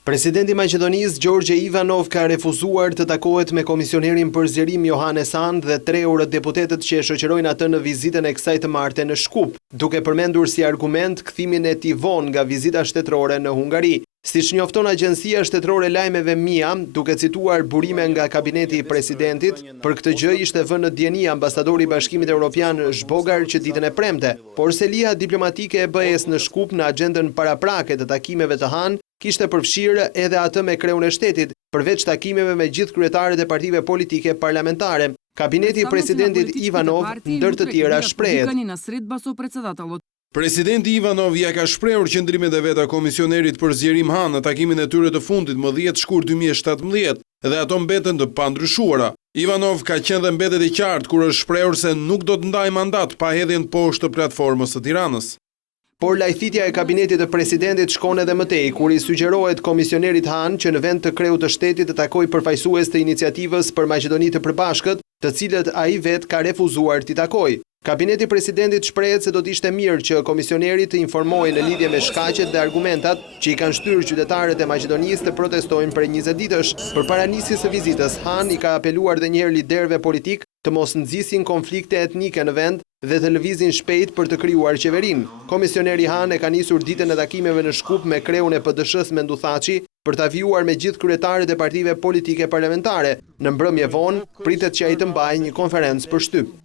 Presidenti i Maqedonisë Gjorgje Ivanov ka refuzuar të takohet me komisionerin për zgjerim Johannes Hahn dhe 3 eurodeputetët që e shoqërojnë atë në vizitën e kësaj të marte në Shkup, duke përmendur si argument kthimin e tij vonë nga vizita shtetërore në Hungari. Siç njofton agjencia shtetërore lajmeve MIA, duke cituar burime nga kabineti i presidentit, për këtë gjë ishte vënë në dieni ambasadori i Bashkimit Evropian Zbogar që ditën e premte, por selia diplomatike e BE-s në Shkup në agjendën paraprake të takimeve të Hahn kishte përfshirë edhe atë me kreun e shtetit, përveç takimeve me gjithë kryetarët e partive politike parlamentare. Kabineti i presidentit Ivanov, ndër të tjera, shprehet. Presidenti Ivanov ja ka shprehur qëndrimet e veta komisionerit për zgjerim Hahn në takimin e tyre të fundit më 10 shkurt 2017 dhe ato mbeten të pandryshuara. Ivanov ka qenë dhe mbetet i qartë kur është shprehur se nuk do të ndajë mandat pa hedhjen poshtë të platformës së Tiranës. Por lajthitja e kabinetit të presidentit shkon edhe më tej, kur i sugjerohet komisionerit Hahn që në vend të kreut të shtetit të takojë përfaqësues të iniciativës për Maqedoni të Përbashkët, të cilët ai vet ka refuzuar t'i takojë. Kabineti i presidentit shprehet se do të ishte mirë që komisioneri të informojë në lidhje me shkaqet dhe argumentat që i kanë shtyrë qytetarët e Maqedonisë të protestojnë për 20 ditësh. Përpara nisjes së vizitës, Hahn i ka apeluar edhe një herë liderëve politik të mos nxisin konflikte etnike në vend dhe të lëvizin shpejt për të krijuar qeverinë. Komisioneri Hahn e ka nisur ditën e takimeve në Shkup me kreun e PD-s Mendu Thaçi për të avijuar me gjithë kryetarët e partive politike parlamentare. Në mbrëmje vonë, pritet që ai të mbajë një konferencë për shtyp.